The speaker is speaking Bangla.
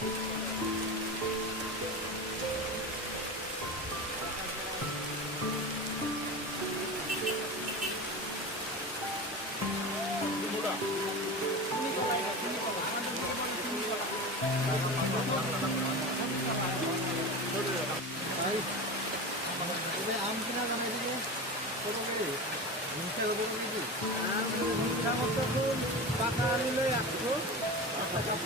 আম কিনা জানে দিকে হিংসা হবে নাকি? পাকা আনিলে 100